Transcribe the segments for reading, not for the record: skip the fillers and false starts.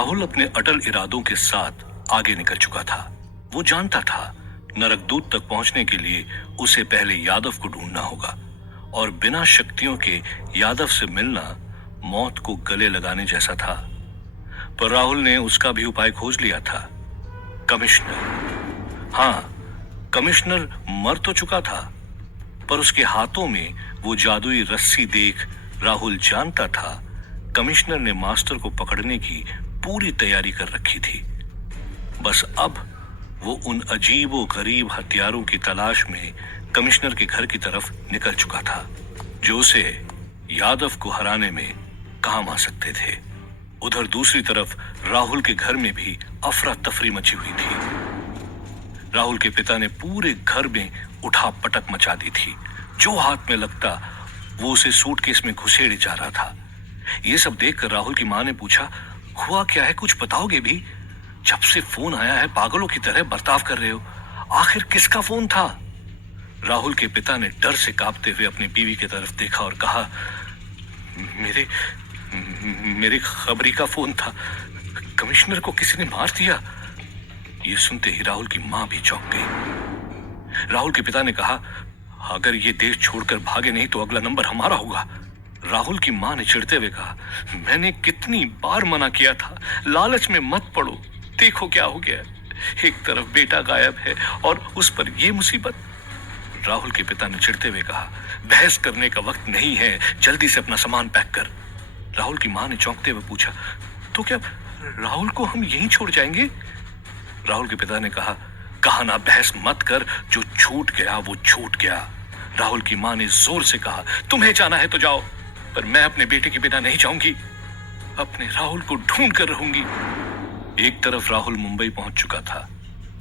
राहुल अपने अटल इरादों के साथ आगे निकल चुका था। वो जानता था नरकदूत तक पहुंचने के लिए उसे पहले यादव को ढूंढना होगा और बिना शक्तियों के यादव से मिलना मौत को गले लगाने जैसा था। पर राहुल ने उसका भी उपाय खोज लिया था। कमिश्नर। हाँ, कमिश्नर मर तो चुका था, पर उसके हाथों में वो जादुई रस्सी देख राहुल जानता था कमिश्नर ने मास्टर को पकड़ने की पूरी तैयारी कर रखी थी। बस अब वो उन अजीबो गरीब हथियारों की तलाश में कमिश्नर के घर की तरफ निकल चुका था, जो उसे यादव को हराने में काम आ सकते थे। उधर दूसरी तरफ राहुल के घर में भी अफरा तफरी मची हुई थी। राहुल के पिता ने पूरे घर में उठा पटक मचा दी थी। जो हाथ में लगता वो उसे सूटकेस में घुसेड़े जा रहा था। ये सब देखकर राहुल की मां ने पूछा, हुआ क्या है, कुछ बताओगे भी? जब से फोन आया है पागलों की तरह बर्ताव कर रहे हो। आखिर किसका फोन था? राहुल के पिता ने डर से कांपते हुए अपनी बीवी की तरफ देखा और कहा, मेरे खबरी का फोन था। कमिश्नर को किसी ने मार दिया। ये सुनते ही राहुल की मां भी चौंक गई। राहुल के पिता ने कहा, अगर ये देश छोड़कर भागे नहीं तो अगला नंबर हमारा होगा। राहुल की मां ने चिढ़ते हुए कहा, मैंने कितनी बार मना किया था, लालच में मत पड़ो, देखो क्या हो गया। एक तरफ बेटा गायब है और उस पर ये मुसीबत। राहुल के पिता ने चिढ़ते हुए कहा, बहस करने का वक्त नहीं है, जल्दी से अपना सामान पैक कर। राहुल की मां ने चौंकते हुए पूछा, तो क्या राहुल को हम यहीं छोड़ जाएंगे? राहुल के पिता ने कहा ना, बहस मत कर, जो छूट गया वो छूट गया। राहुल की मां ने जोर से कहा, तुम्हें जाना है तो जाओ, पर मैं अपने बेटे के बिना नहीं जाऊंगी। अपने राहुल को ढूंढ कर रहूंगी। एक तरफ राहुल मुंबई पहुंच चुका था,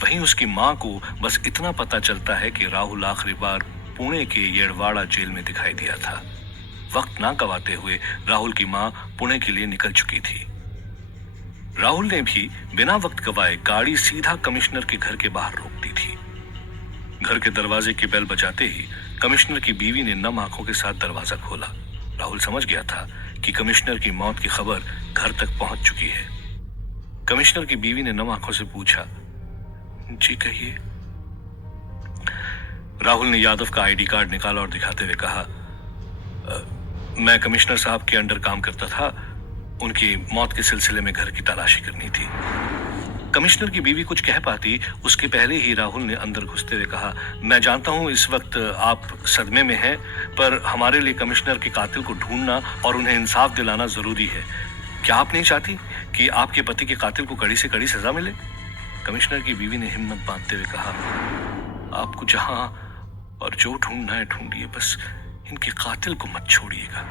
वहीं उसकी मां को बस इतना पता चलता है कि राहुल आखिरी बार पुणे के येड़वाड़ा जेल में दिखाई दिया था। वक्त ना गवाते हुए राहुल की मां पुणे के लिए निकल चुकी थी। राहुल ने भी बिना वक्त गवाए गाड़ी सीधा कमिश्नर के घर के बाहर रोक दी थी। घर के दरवाजे की बेल बजाते ही कमिश्नर की बीवी ने नम आंखों के साथ दरवाजा खोला। राहुल समझ गया था कि कमिश्नर की मौत की खबर घर तक पहुंच चुकी है। कमिश्नर की बीवी ने नम आंखों से पूछा, जी कहिए। राहुल ने यादव का आईडी कार्ड निकाला और दिखाते हुए कहा, मैं कमिश्नर साहब के अंडर काम करता था, उनकी मौत के सिलसिले में घर की तलाशी करनी थी। कमिश्नर की बीवी कुछ कह पाती उसके पहले ही राहुल ने अंदर घुसते हुए कहा, मैं जानता हूं इस वक्त आप सदमे में हैं, पर हमारे लिए कमिश्नर के कातिल को ढूंढना और उन्हें इंसाफ दिलाना जरूरी है। क्या आप नहीं चाहती कि आपके पति के कातिल को कड़ी से कड़ी सजा मिले? कमिश्नर की बीवी ने हिम्मत बांधते हुए कहा, आपको जहां और जो ढूंढना है ढूंढिए, बस इनके कातिल को मत छोड़िएगा।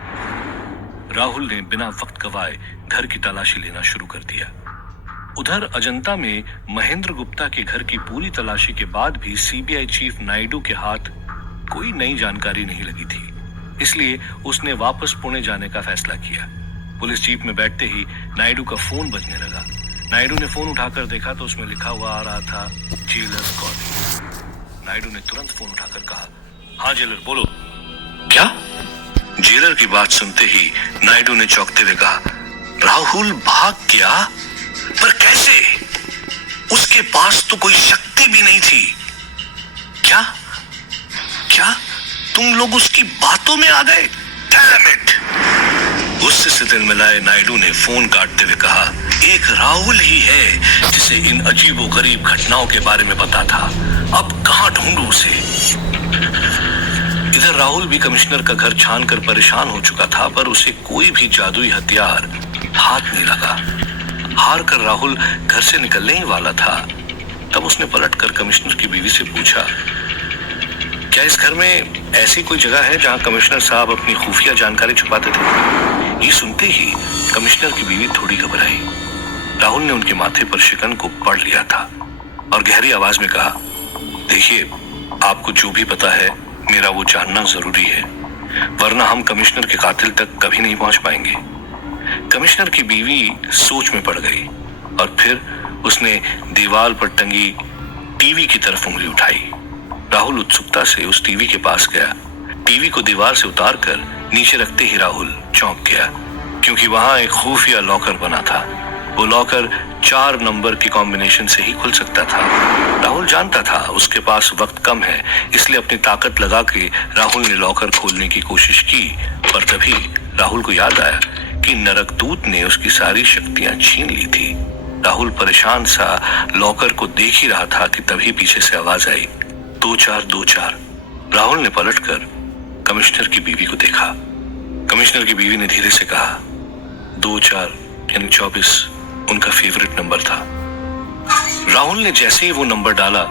राहुल ने बिना वक्त गवाए घर की तलाशी लेना शुरू कर दिया। उधर अजंता में महेंद्र गुप्ता के घर की पूरी तलाशी के बाद भी सीबीआई चीफ नायडू के हाथ कोई नई जानकारी नहीं लगी थी, इसलिए उसने वापस पुणे जाने का फैसला किया। पुलिस जीप में बैठते ही नायडू का फोन बजने लगा। नायडू ने फोन उठाकर देखा तो उसमें लिखा हुआ आ रहा था, जेलर कॉलिंग। नायडू ने तुरंत फोन उठाकर कहा, हाँ जेलर बोलो। क्या? जेलर की बात सुनते ही नायडू ने चौंकते हुए कहा, राहुल भाग गया? पर कैसे? उसके पास तो कोई शक्ति भी नहीं थी। क्या क्या तुम लोग उसकी बातों में आ गए? Damn it! गुस्से से दिल मिलाए नायडू ने फोन काटते हुए कहा, एक राहुल ही है जिसे इन अजीबोगरीब घटनाओं के बारे में पता था। अब कहां ढूंढूं उसे? इधर राहुल भी कमिश्नर का घर छानकर परेशान हो चुका था, पर उसे कोई भी जादुई हथियार हाथ नहीं लगा। हार कर राहुल घर से निकलने ही वाला था, तब उसने पलटकर कमिश्नर की बीवी से पूछा, क्या इस घर में ऐसी कोई जगह है जहां कमिश्नर साहब अपनी खुफिया जानकारी छुपाते थे? ये सुनते ही कमिश्नर की बीवी थोड़ी घबराई। राहुल ने उनके माथे पर शिकन को पढ़ लिया था और गहरी आवाज में कहा, देखिए, आपको जो भी पता है मेरा वो जानना जरूरी है, वरना हम कमिश्नर के कातिल तक कभी नहीं पहुंच पाएंगे। कमिश्नर की बीवी सोच में पड़ गई और फिर उसने दीवार पर टंगी टीवी की तरफ उंगली उठाई। राहुल उत्सुकता से उस टीवी के पास गया। टीवी को दीवार से उतारकर नीचे रखते ही राहुल चौंक गया, क्योंकि वहां एक खुफिया लॉकर बना था। वो लॉकर 4 नंबर के कॉम्बिनेशन से ही खुल सकता था। राहुल जानता था उसके पास वक्त कम है, इसलिए अपनी ताकत लगा के राहुल ने लॉकर खोलने की कोशिश की। पर तभी राहुल को याद आया कि नरकदूत ने उसकी सारी शक्तियां छीन ली थी। राहुल परेशान सा लॉकर को देख ही रहा था कि तभी पीछे से आवाज आई, 2424। राहुल ने पलटकर कमिश्नर की बीवी को देखा। कमिश्नर की बीवी ने धीरे से कहा, 24 यानी 24 उनका फेवरेट नंबर था। राहुल ने जैसे ही वो नंबर डाला,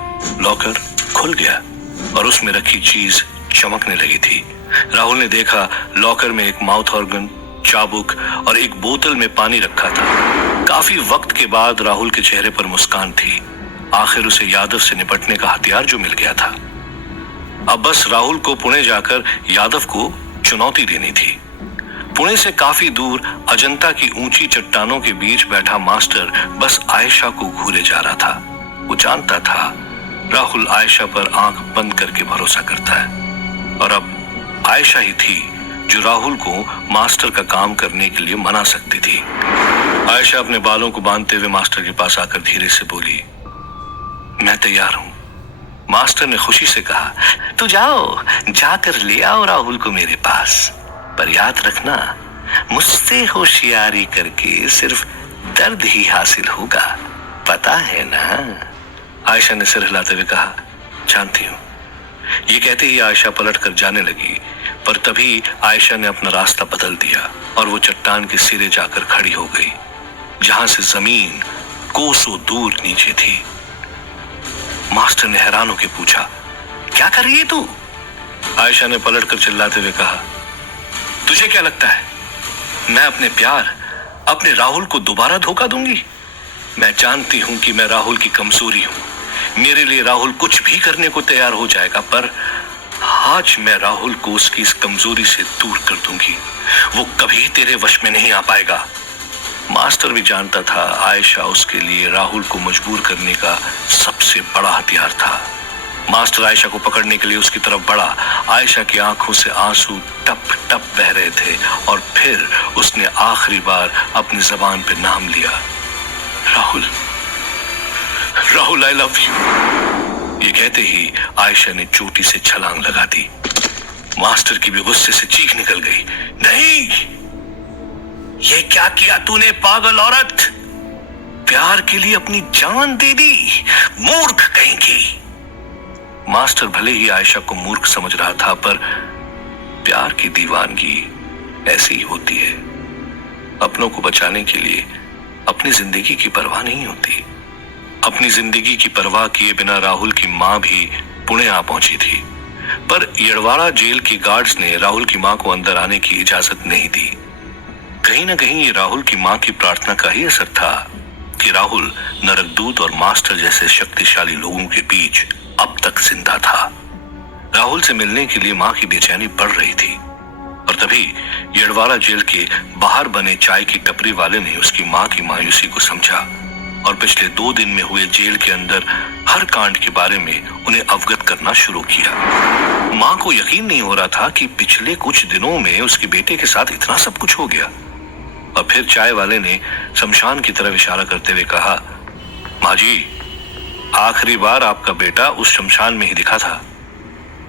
लॉकर खुल गया और उसमें रखी चीज चमकने लगी थी। राहुल ने देखा लॉकर में एक माउथ ऑर्गन, चाबुक और एक बोतल में पानी रखा था। काफी वक्त के बाद राहुल के चेहरे पर मुस्कान थी। आखिर उसे यादव से निपटने का हथियार जो मिल गया था। अब बस राहुल को पुणे जाकर यादव को चुनौती देनी थी। पुणे से काफी दूर अजंता की ऊंची चट्टानों के बीच बैठा मास्टर बस आयशा को घूरे जा रहा था। वो जानता था राहुल आयशा पर आंख बंद करके भरोसा करता है और अब आयशा ही थी जो राहुल को मास्टर का काम करने के लिए मना सकती थी। आयशा अपने बालों को बांधते हुए मास्टर के पास आकर धीरे से बोली, मैं तैयार हूं। मास्टर ने खुशी से कहा, तो जाओ, जाकर ले आओ राहुल को मेरे पास। पर याद रखना, मुझसे होशियारी करके सिर्फ दर्द ही हासिल होगा, पता है ना? आयशा ने सिर हिलाते हुए कहा, जानती हूं। ये कहते ही आयशा पलटकर जाने लगी, पर तभी आयशा ने अपना रास्ता बदल दिया और वो चट्टान के सिरे जाकर खड़ी हो गई, जहां से जमीन कोसों दूर नीचे थी। मास्टर ने हैरान होकर पूछा, क्या कर रही है तू? आयशा ने पलटकर चिल्लाते हुए कहा, तुझे क्या लगता है मैं अपने प्यार, अपने राहुल को दोबारा धोखा दूंगी? मैं जानती हूं कि मैं राहुल की कमजोरी हूं। मेरे लिए राहुल कुछ भी करने को तैयार हो जाएगा, पर आज मैं राहुल को उसकी इस कमजोरी से दूर कर दूंगी। वो कभी तेरे वश में नहीं आ पाएगा। मास्टर भी जानता था आयशा उसके लिए राहुल को मजबूर करने का सबसे बड़ा हथियार था। मास्टर आयशा को पकड़ने के लिए उसकी तरफ बढ़ा। आयशा की आंखों से आंसू टप टप बह रहे थे और फिर उसने आखिरी बार अपनी जबान पे नाम लिया, Rahul, Rahul, I love you. ये कहते ही आयशा ने चोटी से छलांग लगा दी। मास्टर की भी गुस्से से चीख निकल गई, नहीं, ये क्या किया तूने पागल औरत? प्यार के लिए अपनी जान दे दी, मूर्ख कहेंगी। मास्टर भले ही आयशा को मूर्ख समझ रहा था, पर प्यार की दीवानगी ऐसी ही होती है। अपनों को बचाने के लिए अपनी जिंदगी की परवाह नहीं होती। अपनी जिंदगी की परवाह किए बिना राहुल की मां भी पुणे आ पहुंची थी, पर येड़वाड़ा जेल के गार्ड्स ने राहुल की मां को अंदर आने की इजाजत नहीं दी। कहीं ना कहीं ये राहुल की मां की प्रार्थना का ही असर था कि राहुल नरकदूत और मास्टर जैसे शक्तिशाली लोगों के बीच अब तक जिंदा था। राहुल से मिलने के लिए मां की बेचैनी बढ़ रही थी और तभी येड़वाड़ा जेल के बाहर बने चाय की टपरी वाले ने उसकी मां की मायूसी को समझा और पिछले 2 दिन में हुए जेल के अंदर हर कांड के बारे में उन्हें अवगत करना शुरू किया। मां को यकीन नहीं हो रहा था कि पिछले कुछ दिनों में उसके बेटे के साथ इतना सब कुछ हो गया। और फिर चाय वाले ने शमशान की तरफ इशारा करते हुए कहा, मां जी, आखिरी बार आपका बेटा उस शमशान में ही दिखा था।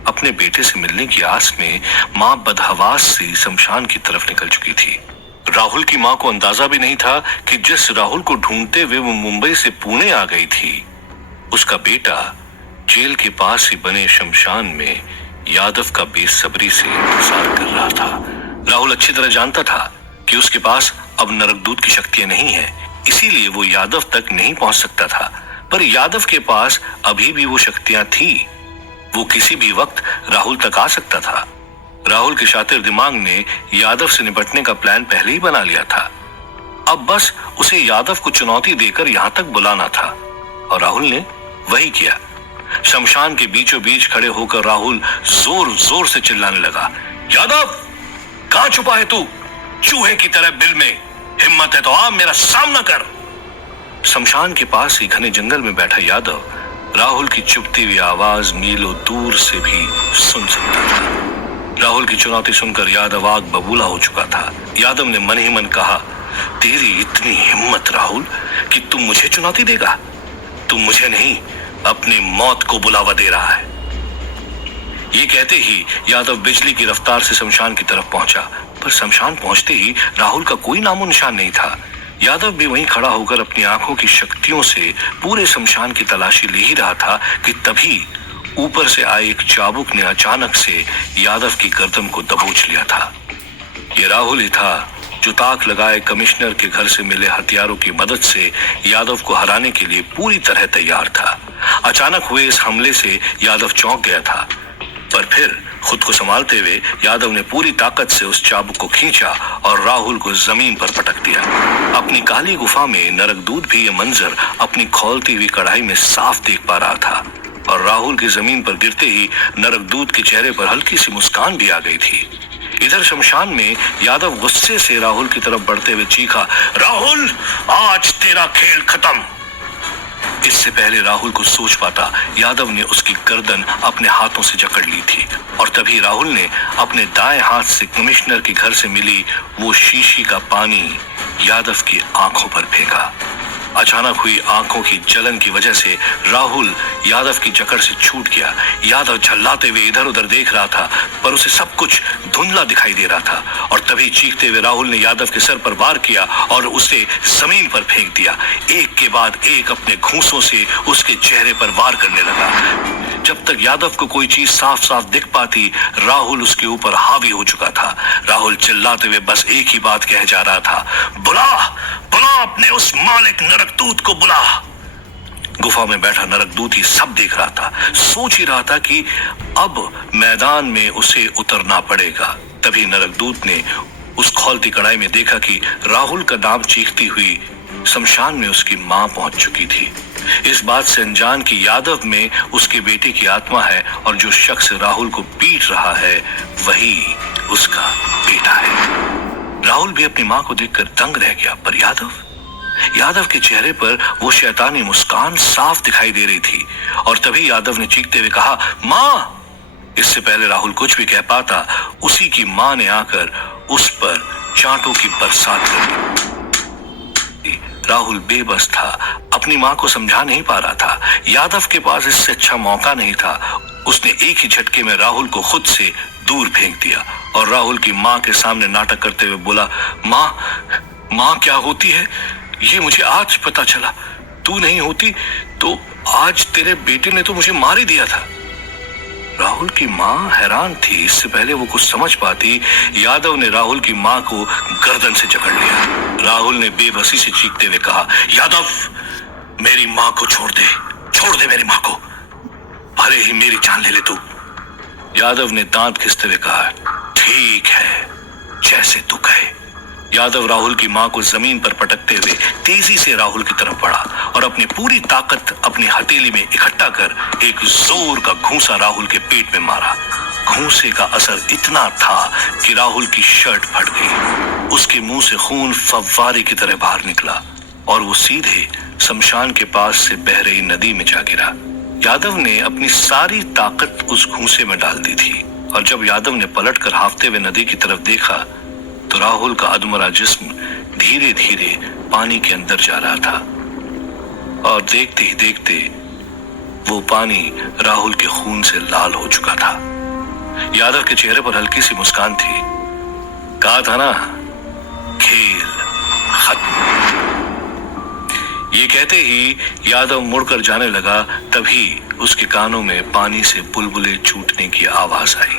अपने बेटे से मिलने की आस में मां बदहवास से शमशान की तरफ निकल चुकी थी। राहुल की मां को अंदाजा भी नहीं था कि जिस राहुल को ढूंढते हुए वो मुंबई से पुणे आ गई थी, उसका बेटा जेल के पास ही बने शमशान में यादव का बेसब्री से इंतजार कर रहा था। राहुल अच्छी तरह जानता था कि उसके पास अब नरकदूत की शक्तियां नहीं है, इसीलिए वो यादव तक नहीं पहुंच सकता था। पर यादव के पास अभी भी वो शक्तियां थी। वो किसी भी वक्त राहुल तक आ सकता था। राहुल के शातिर दिमाग ने यादव से निपटने का प्लान पहले ही बना लिया था। अब बस उसे यादव को चुनौती देकर यहां तक बुलाना था और राहुल ने वही किया। शमशान के बीचों बीच खड़े होकर राहुल जोर जोर से चिल्लाने लगा, यादव, कहां छुपा है तू? चूहे की तरह बिल में, हिम्मत है तो आ मेरा सामना कर। शमशान के पास ही घने जंगल में बैठा यादव राहुल की चुभती हुई आवाज मीलों दूर से भी सुन सकता था। राहुल की चुनौती सुनकर यादव आग बबूला हो चुका था। यादव ने मन ही मन कहा, तेरी इतनी हिम्मत राहुल कि तुम मुझे चुनौती देगा? तुम मुझे नहीं, अपनी मौत को बुलावा दे रहा है। ये कहते ही यादव बिजली की रफ्तार से शमशान की तरफ पहुंचा, पर शमशान पहुंचते ही राहुल का कोई नामो निशान नहीं था। यादव भी वहीं खड़ा होकर अपनी आंखों की शक्तियों से पूरे शमशान की तलाशी ले ही रहा था कि तभी ऊपर से आए एक चाबुक ने अचानक से यादव की गर्दन को दबोच लिया था। ये राहुल ही था जो ताक लगाए कमिश्नर के घर से मिले हथियारों की मदद से यादव को हराने के लिए पूरी तरह तैयार था। अचानक हुए इस हमले से यादव चौंक गया था, पर फिर खुद को संभालते हुए यादव ने पूरी ताकत से उस चाबुक को खींचा और राहुल को जमीन पर पटक दिया। अपनी काली गुफा में नरकदूत भी ये मंजर अपनी खौलती हुई कढ़ाई में साफ देख पा रहा था, और राहुल की जमीन पर गिरते ही नरकदूत के चेहरे पर हल्की सी मुस्कान भी आ गई थी। इधर शमशान में यादव गुस्से से राहुल की तरफ बढ़ते हुए चीखा, राहुल, आज तेरा खेल खत्म। इससे पहले राहुल को सोच पाता, यादव ने उसकी गर्दन अपने हाथों से जकड़ ली थी, और तभी राहुल ने अपने दाएं हाथ से कमिश्नर के घर से मिली वो शीशी का पानी यादव की आंखों पर फेंका। अचानक हुई आंखों की जलन की वजह से राहुल यादव की जकड़ से छूट गया। यादव झल्लाते हुए इधर उधर देख रहा था, पर उसे सब कुछ धुंधला दिखाई दे रहा था, और तभी चीखते हुए राहुल ने यादव के सर पर वार किया और उसे जमीन पर फेंक दिया। एक के बाद एक अपने घूंसों से उसके चेहरे पर वार करने लगा। जब तक यादव को कोई चीज साफ साफ दिख पाती, राहुल उसके ऊपर हावी हो चुका था। राहुल चिल्लाते हुए बस एक ही बात कह जा रहा था, बुला बुला अपने उस मालिक नरकदूत को बुला। गुफा में बैठा नरकदूत ही सब देख रहा था, सोच ही रहा था कि अब मैदान में उसे उतरना पड़ेगा। तभी नरकदूत ने उस खौलती कढ़ाई में देखा कि राहुल का नाम चीखती हुई शमशान में उसकी मां पहुंच चुकी थी। इस बात से अनजान कि यादव में उसके बेटे की आत्मा है, और जो शख्स राहुल को पीट रहा है वही उसका बेटा है। राहुल भी अपनी मां को देखकर दंग रह गया, पर यादव के चेहरे पर वो शैतानी मुस्कान साफ दिखाई दे रही थी, और तभी यादव ने चीखते हुए कहा, मां। इससे पहले राहुल कुछ भी कह पाता, उसी की मां ने आकर उस पर चांटों की बरसात कर दी। राहुल बेबस था, अपनी मां को समझा नहीं पा रहा था। यादव के पास इससे अच्छा मौका नहीं था। उसने एक ही झटके में राहुल को खुद से दूर फेंक दिया, और राहुल की मां के सामने नाटक करते हुए बोला, मां क्या होती है ये मुझे आज पता चला। तू नहीं होती तो आज तेरे बेटे ने तो मुझे मार ही दिया था। राहुल की मां हैरान थी। इससे पहले वो कुछ समझ पाती, यादव ने राहुल की मां को गर्दन से जकड़ लिया। राहुल ने बेबसी से चीखते हुए कहा, यादव, मेरी मां को छोड़ दे मेरी मां को, भले ही मेरी जान ले तू। यादव ने दांत खिसते हुए कहा, ठीक है, जैसे तू कहे। यादव राहुल की मां को जमीन पर पटकते हुए तेजी से राहुल की तरफ बढ़ा, और अपनी पूरी ताकत अपनी हथेली में इकट्ठा कर एक जोर का घूंसा राहुल के पेट में मारा। घूंसे का असर इतना था कि राहुल की शर्ट फट गई। उसके मुंह से खून फव्वारे की तरह बाहर निकला, और वो सीधे शमशान के पास से बह रही नदी में जा गिरा। यादव ने अपनी सारी ताकत उस घूंसे में डाल दी थी, और जब यादव ने पलटकर हाफते हुए नदी की तरफ देखा तो राहुल का अधमरा जिस्म धीरे धीरे पानी के अंदर जा रहा था, और देखते ही देखते वो पानी राहुल के खून से लाल हो चुका था। यादव के चेहरे पर हल्की सी मुस्कान थी। कहा था ना, खेल खत्म। ये कहते ही यादव मुड़कर जाने लगा, तभी उसके कानों में पानी से बुलबुले छूटने की आवाज आई।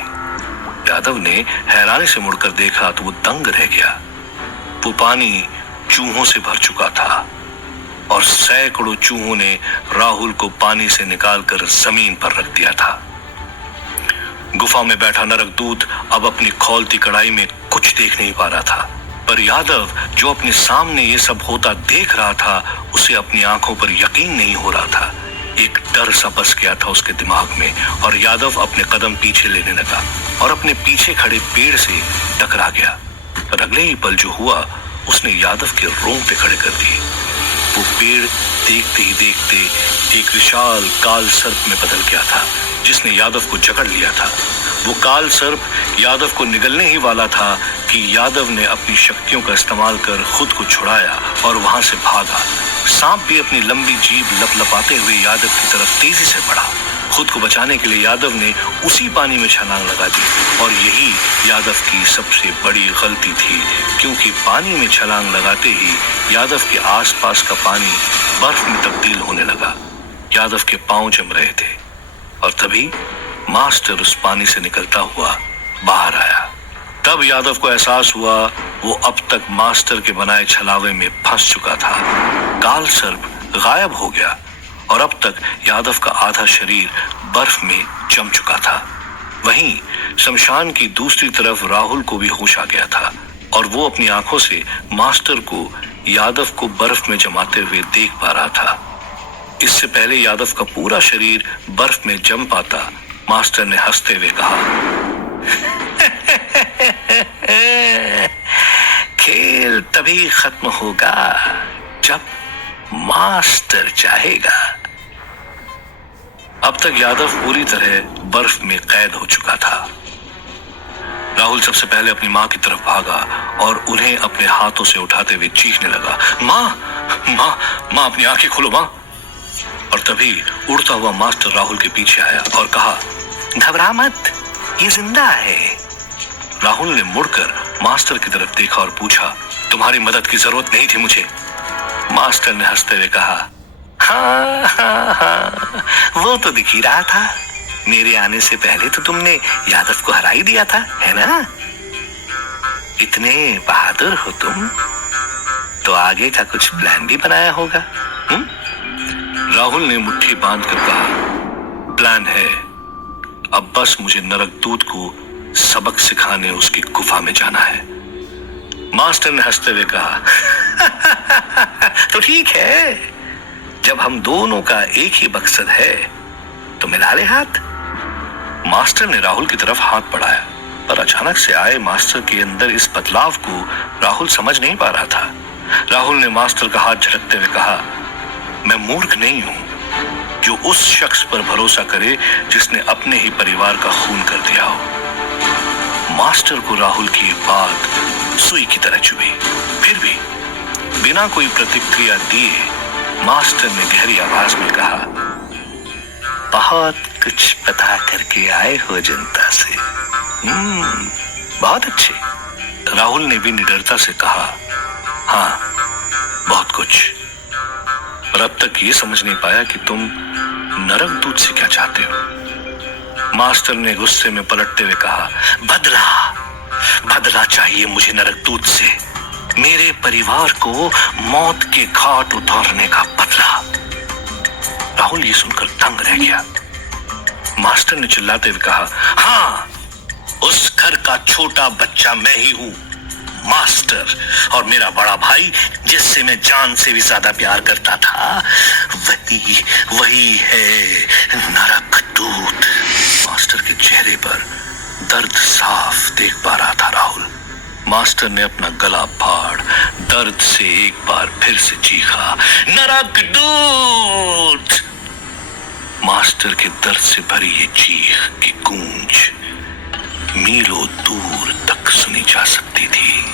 यादव ने हैरानी से मुड़कर देखा तो वो दंग रह गया। वो पानी चूहों से भर चुका था, और सैकड़ों चूहों ने राहुल को पानी से निकालकर जमीन पर रख दिया था। गुफा में बैठा नरकदूत अब अपनी खौलती कढ़ाई में कुछ देख नहीं पा रहा था, पर यादव जो अपने सामने ये सब होता देख रहा था, उसे अपनी आंखों पर यकीन नहीं हो रहा था। एक डर सा बस गया था उसके दिमाग में, और यादव अपने कदम पीछे लेने लगा और अपने पीछे खड़े पेड़ से टकरा गया। पर अगले ही पल जो हुआ उसने यादव के रोंगटे खड़े कर दिए। वो पेड़ देखते ही देखते एक विशाल काल सर्प में बदल गया था, जिसने यादव को जकड़ लिया था। वो काल सर्प यादव को निगलने ही वाला था कि यादव ने अपनी शक्तियों का इस्तेमाल कर खुद को छुड़ाया और वहां से भागा। सांप भी अपनी लंबी जीभ लपलपाते हुए यादव की तरफ तेजी से बढ़ा। खुद को बचाने के लिए यादव ने उसी पानी में छलांग लगा दी और यही यादव की सबसे बड़ी गलती थी, क्योंकि पानी में छलांग लगाते ही यादव के आसपास का पानी बर्फ में तब्दील होने लगा। यादव के पांव जम रहे थे और तभी मास्टर उस पानी से निकलता हुआ बाहर आया। तब यादव को एहसास हुआ वो अब तक मास्टर के बनाए छलावे में फंस चुका था। काल सर्प गायब हो गया और अब तक यादव का आधा शरीर बर्फ में जम चुका था। वहीं शमशान की दूसरी तरफ राहुल को भी होश आ गया था और वो अपनी आंखों से मास्टर को यादव को बर्फ में जमाते हुए देख पा रहा था। इससे पहले यादव का पूरा शरीर बर्फ में जम पाता, मास्टर ने हंसते हुए कहा, खेल तभी खत्म होगा जब मास्टर चाहेगा। अब तक यादव पूरी तरह बर्फ में कैद हो चुका था। राहुल सबसे पहले अपनी मां की तरफ भागा और उन्हें अपने हाथों से उठाते हुए चीखने लगा, मां मां मां, अपनी आंखें खोलो मां। और तभी उड़ता हुआ मास्टर राहुल के पीछे आया और कहा, घबरा मत, ये जिंदा है। राहुल ने मुड़कर मास्टर की तरफ देखा और पूछा, तुम्हारी मदद की जरूरत नहीं थी मुझे। मास्टर ने हंसते हुए कहा, हाँ, वो तो दिख ही रहा था। मेरे आने से पहले तो तुमने यादव को हरा ही दिया था, है ना? इतने बहादुर हो तुम, तो आगे का कुछ प्लान भी बनाया होगा। राहुल ने मुट्ठी बांध कर कहा, प्लान है, अब बस मुझे नरकदूत को सबक सिखाने उसकी गुफा में जाना है। मास्टर ने हंसते हुए कहा, तो ठीक है, जब हम दोनों का एक ही मकसद है तो मिला ले हाथ। मास्टर ने राहुल की तरफ हाथ बढ़ाया, पर अचानक से आए मास्टर के अंदर इस बदलाव को राहुल समझ नहीं पा रहा था। राहुल ने मास्टर का हाथ झटकते हुए कहा, मैं मूर्ख नहीं हूं जो उस शख्स पर भरोसा करे जिसने अपने ही परिवार का खून कर दिया हो। मास्टर को राहुल की बात सुई की तरह चुभी। फिर भी बिना कोई प्रतिक्रिया दिए मास्टर ने गहरी आवाज में कहा, बहुत कुछ पता करके आए हो जनता से। बहुत अच्छे। राहुल ने भी निडरता से कहा, हाँ, बहुत कुछ, पर अब तक ये समझ नहीं पाया कि तुम नरकदूत से क्या चाहते हो। मास्टर ने गुस्से में पलटते हुए कहा, बदला चाहिए मुझे नरकदूत से, मेरे परिवार को मौत के घाट उतारने का बदला। राहुल ये सुनकर दंग रह गया। मास्टर ने चिल्लाते हुए कहा, हाँ, उस घर का छोटा बच्चा मैं ही हूं, मास्टर, और मेरा बड़ा भाई जिससे मैं जान से भी ज्यादा प्यार करता था, वही है नरकदूत। मास्टर के चेहरे पर दर्द साफ देख पा रहा था राहुल। मास्टर ने अपना गला फाड़ दर्द से एक बार फिर से चीखा, नरकदूत। मास्टर के दर्द से भरी ये चीख की गूंज मीलों दूर तक सुनी जा सकती थी।